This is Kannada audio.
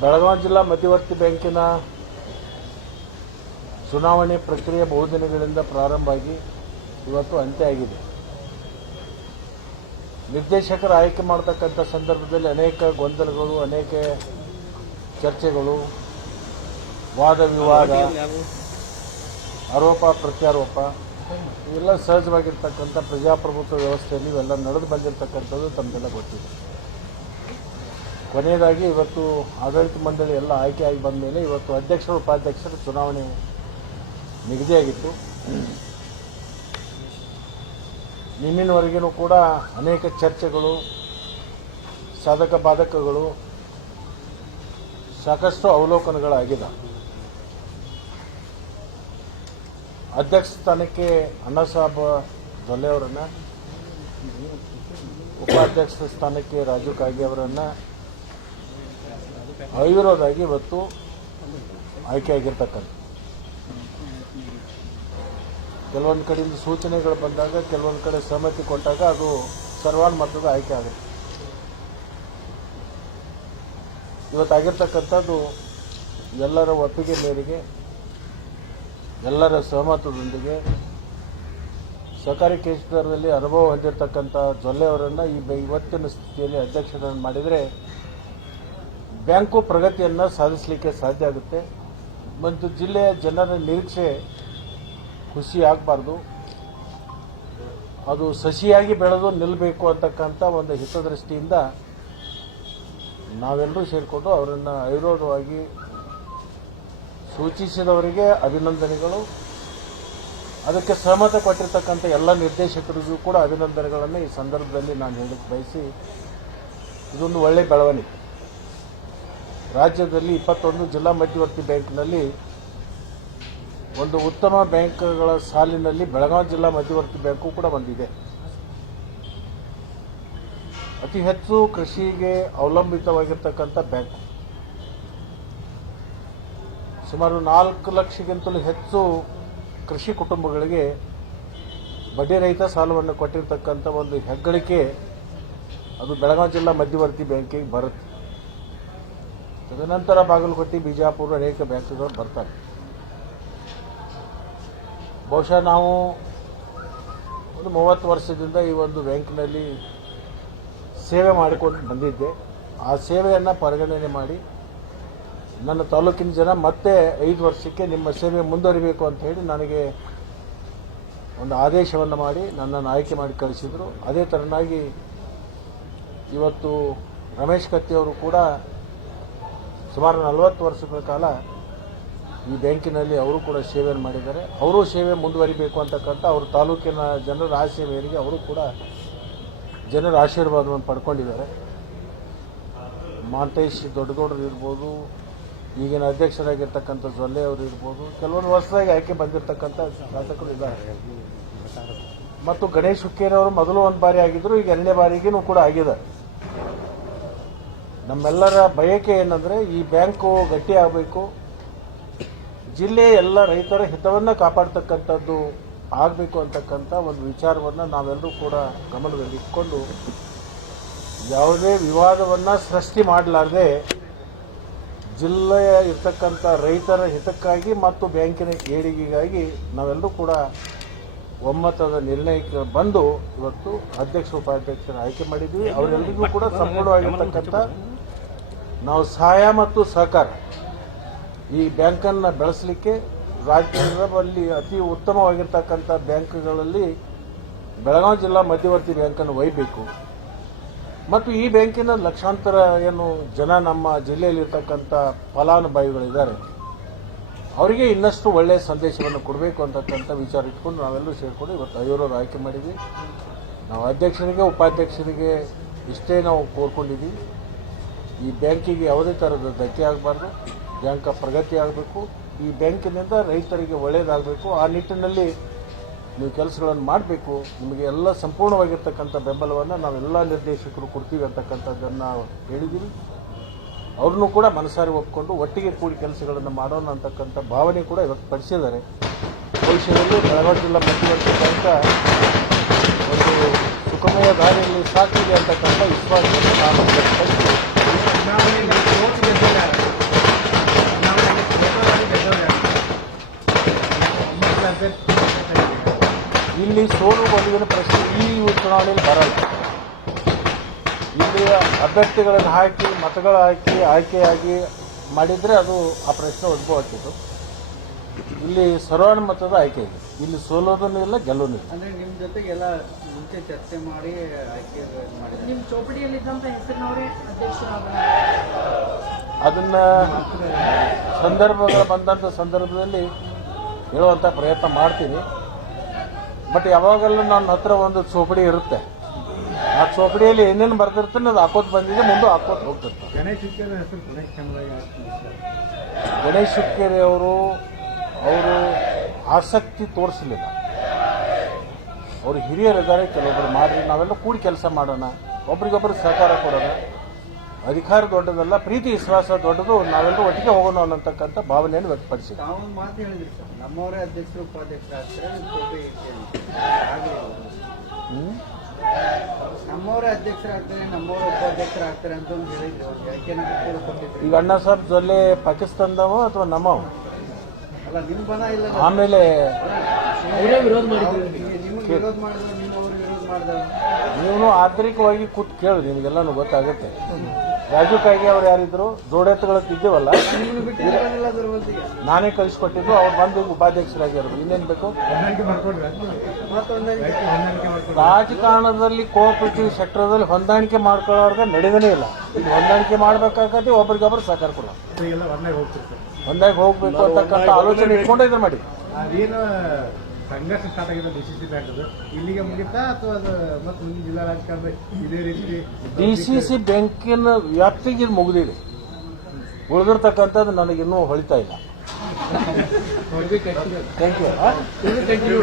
ಬೆಳಗಾವಿ ಜಿಲ್ಲಾ ಮಧ್ಯವರ್ತಿ ಬ್ಯಾಂಕಿನ ಚುನಾವಣೆ ಪ್ರಕ್ರಿಯೆ ಬಹುದಿನಗಳಿಂದ ಪ್ರಾರಂಭ ಆಗಿ ಇವತ್ತು ಅಂತ್ಯ ಆಗಿದೆ. ನಿರ್ದೇಶಕರ ಆಯ್ಕೆ ಮಾಡತಕ್ಕಂಥ ಸಂದರ್ಭದಲ್ಲಿ ಅನೇಕ ಗೊಂದಲಗಳು, ಅನೇಕ ಚರ್ಚೆಗಳು, ವಾದ ವಿವಾದ, ಆರೋಪ, ಪ್ರತ್ಯಾರೋಪ, ಇವೆಲ್ಲ ಸಹಜವಾಗಿರ್ತಕ್ಕಂಥ ಪ್ರಜಾಪ್ರಭುತ್ವ ವ್ಯವಸ್ಥೆಯಲ್ಲಿ ಇವೆಲ್ಲ ನಡೆದು ಬಂದಿರತಕ್ಕಂಥದ್ದು ತಮ್ಮದೆಲ್ಲ ಗೊತ್ತಿದೆ. ಕೊನೆಯದಾಗಿ ಇವತ್ತು ಆಡಳಿತ ಮಂಡಳಿ ಎಲ್ಲ ಆಯ್ಕೆಯಾಗಿ ಬಂದ ಮೇಲೆ ಇವತ್ತು ಅಧ್ಯಕ್ಷರು, ಉಪಾಧ್ಯಕ್ಷರ ಚುನಾವಣೆ ನಿಗದಿಯಾಗಿತ್ತು. ನಿನ್ನಿನವರೆಗೂ ಕೂಡ ಅನೇಕ ಚರ್ಚೆಗಳು, ಸಾಧಕ ಬಾಧಕಗಳು ಸಾಕಷ್ಟು ಅವಲೋಕನಗಳಾಗಿದೆ. ಅಧ್ಯಕ್ಷ ಸ್ಥಾನಕ್ಕೆ ಅಣ್ಣಾಸಾಹೇಬ್ ದೊಲ್ಲೆ ಅವರನ್ನು, ಉಪಾಧ್ಯಕ್ಷ ಸ್ಥಾನಕ್ಕೆ ರಾಜು ಕಾಗೆ ಅವರನ್ನು ಅವಿರೋಧಾಗಿ ಇವತ್ತು ಆಯ್ಕೆಯಾಗಿರ್ತಕ್ಕಂಥ ಕೆಲವೊಂದು ಕಡೆಯಿಂದ ಸೂಚನೆಗಳು ಬಂದಾಗ, ಕೆಲವೊಂದು ಕಡೆ ಸಹಮತಿ ಕೊಟ್ಟಾಗ ಅದು ಸರ್ವಾನುಮತದ ಆಯ್ಕೆ ಆಗುತ್ತೆ. ಇವತ್ತಾಗಿರ್ತಕ್ಕಂಥದ್ದು ಎಲ್ಲರ ಒಪ್ಪಿಗೆ ಮೇರೆಗೆ, ಎಲ್ಲರ ಸಹಮತದೊಂದಿಗೆ ಸಹಕಾರಿ ಕ್ಷೇತ್ರದಲ್ಲಿ ಅನುಭವ ಹೊಂದಿರತಕ್ಕಂಥ ಜೊಲ್ಲೆ ಅವರನ್ನು ಈ ಇವತ್ತಿನ ಸ್ಥಿತಿಯಲ್ಲಿ ಅಧ್ಯಕ್ಷರನ್ನು ಮಾಡಿದರೆ ಬ್ಯಾಂಕು ಪ್ರಗತಿಯನ್ನು ಸಾಧಿಸಲಿಕ್ಕೆ ಸಾಧ್ಯ ಆಗುತ್ತೆ. ಮತ್ತು ಜಿಲ್ಲೆಯ ಜನರ ನಿರೀಕ್ಷೆ ಖುಷಿ ಆಗಬಾರ್ದು. ಅದು ಸಸಿಯಾಗಿ ಬೆಳೆದು ನಿಲ್ಲಬೇಕು ಅಂತಕ್ಕಂಥ ಒಂದು ಹಿತದೃಷ್ಟಿಯಿಂದ ನಾವೆಲ್ಲರೂ ಸೇರಿಕೊಂಡು ಅವರನ್ನು ಅವಿರೋಧವಾಗಿ ಸೂಚಿಸಿದವರಿಗೆ ಅಭಿನಂದನೆಗಳು. ಅದಕ್ಕೆ ಸಹಮತ ಕೊಟ್ಟಿರ್ತಕ್ಕಂಥ ಎಲ್ಲ ನಿರ್ದೇಶಕರಿಗೂ ಕೂಡ ಅಭಿನಂದನೆಗಳನ್ನು ಈ ಸಂದರ್ಭದಲ್ಲಿ ನಾನು ಹೇಳಕ್ಕೆ ಬಯಸಿ, ಇದೊಂದು ಒಳ್ಳೆಯ ಬೆಳವಣಿಗೆ. ರಾಜ್ಯದಲ್ಲಿ ಇಪ್ಪತ್ತೊಂದು ಜಿಲ್ಲಾ ಮಧ್ಯವರ್ತಿ ಬ್ಯಾಂಕ್ನಲ್ಲಿ ಒಂದು ಉತ್ತಮ ಬ್ಯಾಂಕ್ಗಳ ಸಾಲಿನಲ್ಲಿ ಬೆಳಗಾವಿ ಜಿಲ್ಲಾ ಮಧ್ಯವರ್ತಿ ಬ್ಯಾಂಕು ಕೂಡ ಬಂದಿದೆ. ಅತಿ ಹೆಚ್ಚು ಕೃಷಿಗೆ ಅವಲಂಬಿತವಾಗಿರ್ತಕ್ಕಂಥ ಬ್ಯಾಂಕ್. ಸುಮಾರು ನಾಲ್ಕು ಲಕ್ಷಕ್ಕಿಂತಲೂ ಹೆಚ್ಚು ಕೃಷಿ ಕುಟುಂಬಗಳಿಗೆ ಬಡ್ಡಿ ರಹಿತ ಸಾಲವನ್ನು ಕೊಟ್ಟಿರ್ತಕ್ಕಂಥ ಒಂದು ಹೆಗ್ಗಳಿಕೆ ಅದು ಬೆಳಗಾವಿ ಜಿಲ್ಲಾ ಮಧ್ಯವರ್ತಿ ಬ್ಯಾಂಕಿಗೆ ಬರುತ್ತೆ. ತದನಂತರ ಬಾಗಲಕೋಟೆ, ಬಿಜಾಪುರ ಅನೇಕ ಬ್ಯಾಂಕ್ಗಳು ಬರ್ತಾರೆ. ಬಹುಶಃ ನಾವು ಒಂದು ಮೂವತ್ತು ವರ್ಷದಿಂದ ಈ ಒಂದು ಬ್ಯಾಂಕ್ನಲ್ಲಿ ಸೇವೆ ಮಾಡಿಕೊಂಡು ಬಂದಿದ್ದೆ. ಆ ಸೇವೆಯನ್ನು ಪರಿಗಣನೆ ಮಾಡಿ ನನ್ನ ತಾಲೂಕಿನ ಜನ ಮತ್ತೆ ಐದು ವರ್ಷಕ್ಕೆ ನಿಮ್ಮ ಸೇವೆ ಮುಂದುವರಿಬೇಕು ಅಂತ ಹೇಳಿ ನನಗೆ ಒಂದು ಆದೇಶವನ್ನು ಮಾಡಿ ನನ್ನನ್ನು ಆಯ್ಕೆ ಮಾಡಿ ಕಳಿಸಿದರು. ಅದೇ ಥರನಾಗಿ ಇವತ್ತು ರಮೇಶ್ ಕತ್ತಿಯವರು ಕೂಡ ಸುಮಾರು ನಲವತ್ತು ವರ್ಷಗಳ ಕಾಲ ಈ ಬ್ಯಾಂಕಿನಲ್ಲಿ ಅವರು ಕೂಡ ಸೇವೆಯನ್ನು ಮಾಡಿದ್ದಾರೆ. ಅವರು ಸೇವೆ ಮುಂದುವರಿಬೇಕು ಅಂತಕ್ಕಂಥ ಅವ್ರ ತಾಲೂಕಿನ ಜನರ ಆಸೆ ಮೇರೆಗೆ ಅವರು ಕೂಡ ಜನರ ಆಶೀರ್ವಾದವನ್ನು ಪಡ್ಕೊಂಡಿದ್ದಾರೆ. ಮಾಂತೇಶ್ ದೊಡ್ಡಗೌಡರು ಇರ್ಬೋದು, ಈಗಿನ ಅಧ್ಯಕ್ಷರಾಗಿರ್ತಕ್ಕಂಥ ಜೊಲ್ಲೆ ಅವರು ಇರ್ಬೋದು, ಕೆಲವೊಂದು ವರ್ಷದಾಗಿ ಆಯ್ಕೆ ಬಂದಿರತಕ್ಕಂಥ ಶಾಸಕರು ಇದ್ದಾರೆ. ಮತ್ತು ಗಣೇಶ್ ಹುಕ್ಕೇರವರು ಮೊದಲು ಒಂದು ಬಾರಿ ಆಗಿದ್ದರು ಈಗ ಎರಡನೇ ಬಾರಿಗೂ ಕೂಡ ಆಗಿದ್ದಾರೆ ನಮ್ಮೆಲ್ಲರ ಬಯಕೆ ಏನಂದ್ರೆ ಈ ಬ್ಯಾಂಕು ಗಟ್ಟಿ ಆಗಬೇಕು. ಜಿಲ್ಲೆಯ ಎಲ್ಲ ರೈತರ ಹಿತವನ್ನು ಕಾಪಾಡ್ತಕ್ಕಂಥದ್ದು ಆಗಬೇಕು ಅಂತಕ್ಕಂಥ ಒಂದು ವಿಚಾರವನ್ನು ನಾವೆಲ್ಲರೂ ಕೂಡ ಗಮನದಲ್ಲಿ ಇಟ್ಕೊಂಡು ಯಾವುದೇ ವಿವಾದವನ್ನು ಸೃಷ್ಟಿ ಮಾಡಲಾರ್ದೆ ಜಿಲ್ಲೆಯ ಇರ್ತಕ್ಕಂಥ ರೈತರ ಹಿತಕ್ಕಾಗಿ ಮತ್ತು ಬ್ಯಾಂಕಿನ ಏಳಿಗೆಗಾಗಿ ನಾವೆಲ್ಲರೂ ಕೂಡ ಒಮ್ಮತದ ನಿರ್ಣಯಕ್ಕೆ ಬಂದು ಇವತ್ತು ಅಧ್ಯಕ್ಷ ಉಪಾಧ್ಯಕ್ಷರ ಆಯ್ಕೆ ಮಾಡಿದ್ವಿ. ಅವರೆಲ್ಲರಿಗೂ ಕೂಡ ಸಂಪೂರ್ಣವಾಗಿರ್ತಕ್ಕಂಥ ನಾವು ಸಹಾಯ ಮತ್ತು ಸಹಕಾರ ಈ ಬ್ಯಾಂಕನ್ನು ಬೆಳೆಸಲಿಕ್ಕೆ ರಾಜ್ಯದಲ್ಲಿ ಅತಿ ಉತ್ತಮವಾಗಿರ್ತಕ್ಕಂಥ ಬ್ಯಾಂಕ್ಗಳಲ್ಲಿ ಬೆಳಗಾವಿ ಜಿಲ್ಲಾ ಮಧ್ಯವರ್ತಿ ಬ್ಯಾಂಕನ್ನು ಒಯ್ಯಬೇಕು ಮತ್ತು ಈ ಬ್ಯಾಂಕಿನ ಲಕ್ಷಾಂತರ ಏನು ಜನ ನಮ್ಮ ಜಿಲ್ಲೆಯಲ್ಲಿರ್ತಕ್ಕಂಥ ಫಲಾನುಭವಿಗಳಿದ್ದಾರೆ. ಅವರಿಗೆ ಇನ್ನಷ್ಟು ಒಳ್ಳೆಯ ಸಂದೇಶವನ್ನು ಕೊಡಬೇಕು ಅಂತಕ್ಕಂಥ ವಿಚಾರ ಇಟ್ಕೊಂಡು ನಾವೆಲ್ಲರೂ ಸೇರಿಕೊಂಡು ಇವತ್ತು ಐವರವರು ಆಯ್ಕೆ ಮಾಡಿದ್ವಿ. ನಾವು ಅಧ್ಯಕ್ಷರಿಗೆ, ಉಪಾಧ್ಯಕ್ಷರಿಗೆ ಇಷ್ಟೇ ನಾವು ಕೋರ್ಕೊಂಡಿದ್ದೀವಿ. ಈ ಬ್ಯಾಂಕಿಗೆ ಯಾವುದೇ ಥರದ ಧಕ್ಕೆ ಆಗಬಾರ್ದು, ಬ್ಯಾಂಕ ಪ್ರಗತಿ ಆಗಬೇಕು, ಈ ಬ್ಯಾಂಕಿನಿಂದ ರೈತರಿಗೆ ಒಳ್ಳೆಯದಾಗಬೇಕು ಆ ನಿಟ್ಟಿನಲ್ಲಿ ನೀವು ಕೆಲಸಗಳನ್ನು ಮಾಡಬೇಕು, ನಿಮಗೆ ಎಲ್ಲ ಸಂಪೂರ್ಣವಾಗಿರ್ತಕ್ಕಂಥ ಬೆಂಬಲವನ್ನು ನಾವೆಲ್ಲ ನಿರ್ದೇಶಕರು ಕೊಡ್ತೀವಿ ಅಂತಕ್ಕಂಥದ್ದನ್ನು ಹೇಳಿದ್ದೀವಿ ಅವ್ರನ್ನೂ ಕೂಡ ಮನಸಾರಿ ಒಪ್ಪಿಕೊಂಡು ಒಟ್ಟಿಗೆ ಕೂಡಿ ಕೆಲಸಗಳನ್ನು ಮಾಡೋಣ ಅಂತಕ್ಕಂಥ ಭಾವನೆ ಕೂಡ ಇವತ್ತು ಪಡಿಸಿದ್ದಾರೆ ಭವಿಷ್ಯದಲ್ಲಿ ಬೆಳಗಾವಿ ಜಿಲ್ಲಾ ಮಧ್ಯವರ್ತಿ ಬ್ಯಾಂಕ ಒಂದು ಸುಖಮಯ ದಾರಿಯಲ್ಲಿ ಸಾಕಿದೆ ಅಂತಕ್ಕಂಥ ವಿಶ್ವಾಸವನ್ನು ನಾನು ವ್ಯಕ್ತಪಡಿಸ್ತೀನಿ. ಇಲ್ಲಿ ಸೋಲು ಗೆಲುವಿನ ಪ್ರಶ್ನೆ ಈ ಚುನಾವಣೆಯಲ್ಲಿ ಬರಲ್ಲ. ಇಲ್ಲಿ ಅಭ್ಯರ್ಥಿಗಳನ್ನು ಹಾಕಿ, ಮತಗಳು ಹಾಕಿ, ಆಯ್ಕೆಯಾಗಿ ಮಾಡಿದರೆ ಅದು ಆ ಪ್ರಶ್ನೆ ಉದ್ಭವ ಆಗ್ತಿತ್ತು ಇಲ್ಲಿ ಸರ್ವಾನುಮತದ ಆಯ್ಕೆ ಇದೆ. ಇಲ್ಲಿ ಸೋಲೋದನ್ನು ಇಲ್ಲ ಗೆಲ್ಲೋನು ಇಲ್ಲ. ಅಂದ್ರೆ ನಿಮ್ ಜೊತೆಗೆಲ್ಲ ಮುಂಚೆ ಚರ್ಚೆ ಮಾಡಿ ಆಯ್ಕೆ ಮಾಡಿದ್ರೆ. ನಿಮ್ಮ ಚೌಪಡಿಯಲ್ಲಿದ್ದಂಥ ಹೆಸರಿನವರೇ ಅಧ್ಯಕ್ಷರಾದ ಅದನ್ನ ಸಂದರ್ಭಗಳು ಬಂದಂಥ ಸಂದರ್ಭದಲ್ಲಿ ಹೇಳುವಂತ ಪ್ರಯತ್ನ ಮಾಡ್ತೀನಿ. ಬಟ್ ಯಾವಾಗಲೂ ನನ್ನ ಹತ್ರ ಒಂದು ಚೌಪಡಿ ಇರುತ್ತೆ. ಆ ಚೌಪಡಿಯಲ್ಲಿ ಏನೇನು ಬರ್ತಿರ್ತಾನೆ ಅದು ಹಾಕೋತ್ ಬಂದಿದೆ ಮುಂದೆ ಹಾಕೋತ್ ಹೋಗ್ತಿರ್ತಾರೆ. ಗಣೇಶ್ ಗಣೇಶ್ ಹುಕ್ಕೇರಿ ಅವರು ಅವರು ಆಸಕ್ತಿ ತೋರಿಸಲಿಲ್ಲ. ಅವರು ಹಿರಿಯರಿದ್ದಾರೆ ಕೆಲವೊಬ್ಬರು ಮಾಡಿರಿ ನಾವೆಲ್ಲ ಕೂಡಿ ಕೆಲಸ ಮಾಡೋಣ. ಒಬ್ರಿಗೊಬ್ಬರು ಸಹಕಾರ ಕೊಡೋಣ. ಅಧಿಕಾರ ದೊಡ್ಡದಲ್ಲ ಪ್ರೀತಿ ವಿಶ್ವಾಸ ದೊಡ್ಡದು ನಾವೆಲ್ಲರೂ ಒಟ್ಟಿಗೆ ಹೋಗೋಣ ಅನ್ನತಕ್ಕಂಥ ಭಾವನೆಯನ್ನು ವ್ಯಕ್ತಪಡಿಸಿ ತಾವು ಒಂದು ಮಾತು ಹೇಳಿದ್ರಿ ಸರ್ ನಮ್ಮವರೇ ಅಧ್ಯಕ್ಷರು? ನಮ್ಮವರೇ ಅಧ್ಯಕ್ಷರಾಗ್ತಾರೆ ನಮ್ಮವರೇ ಉಪಾಧ್ಯಕ್ಷರು ಆಗ್ತಾರೆ ಅಂತ ಒಂದು ಹೇಳಿದ್ರಿ. ಈಗ ಅಣ್ಣ ಸಾಹೇಬ್ ಜೊಲ್ಲೆ ಪಾಕಿಸ್ತಾನದವ ಅಥವಾ ನಮ್ಮವ ಅಲ್ಲ ನಿಮ್ ಬನ ಇಲ್ಲ ಆಮೇಲೆ ಅವರೇ ವಿರೋಧ ಮಾಡಿದ್ರು ನಿಮಗೆ ವಿರೋಧ ಮಾಡಿದ್ರು ನೀವು ಆಂತರಿಕವಾಗಿ ಕೂತ್ ಕೇಳಿ ನಿಮ್ಗೆಲ್ಲಾನು ಗೊತ್ತಾಗುತ್ತೆ. ರಾಜು ಕಾಗೆ ಅವ್ರು ಯಾರಿದ್ರು ಜೋಡೆತ್ತುಗಳ ಇದ್ದೀವಲ್ಲ ನಾನೇ ಕಳಿಸ್ಕೊಟ್ಟಿದ್ದು ಅವ್ರು ಬಂದು ಉಪಾಧ್ಯಕ್ಷರಾಗಿರೋದು ಇನ್ನೇನು ಬೇಕು? ರಾಜಕಾರಣದಲ್ಲಿ ಕೋಆಪರೇಟಿವ್ ಸೆಕ್ಟರ್ದಲ್ಲಿ ಹೊಂದಾಣಿಕೆ ಮಾಡ್ಕೊಳ್ಳೋರ್ಗೆ ನಡೆದೇ ಇಲ್ಲ. ಈಗ ಹೊಂದಾಣಿಕೆ ಮಾಡ್ಬೇಕಾಗತ್ತೆ ಒಬ್ರಿಗೊಬ್ರು ಸಹಕಾರ ಕೊಡ ಎಲ್ಲ ಒಂದೇ ಹೋಗ್ತಿರ್ತಾರೆ ಹೋಗ್ಬೇಕು. ಅಂತಕ್ಕಂಥ ಆಲೋಚನೆ ಇಟ್ಕೊಂಡು ಇದ್ರ ಮಾಡಿ. ಅದೇನು ಸಂಘರ್ಷ ಸ್ಟಾರ್ಟ್ ಆಗಿದೆ ಡಿ ಸಿ ಸಿ ಬ್ಯಾಂಕ್ದು ಇಲ್ಲಿಗೆ ಮುಗಿತಾ ಅಥವಾ ಅದು ಮತ್ತೆ ಮುಂದಿನ ಜಿಲ್ಲಾ ರಾಜಕಾರಣ ಇದೇ ರೀತಿ ಡಿ ಸಿ ಸಿ ಬ್ಯಾಂಕಿನ ವ್ಯಾಪ್ತಿಗೆ ಇದು ಮುಗಿದಿದೆ. ಉಳಿದಿರ್ತಕ್ಕಂಥದ್ದು ನನಗಿನ್ನೂ ಹೊಳಿತಾ ಇಲ್ಲ. Thank you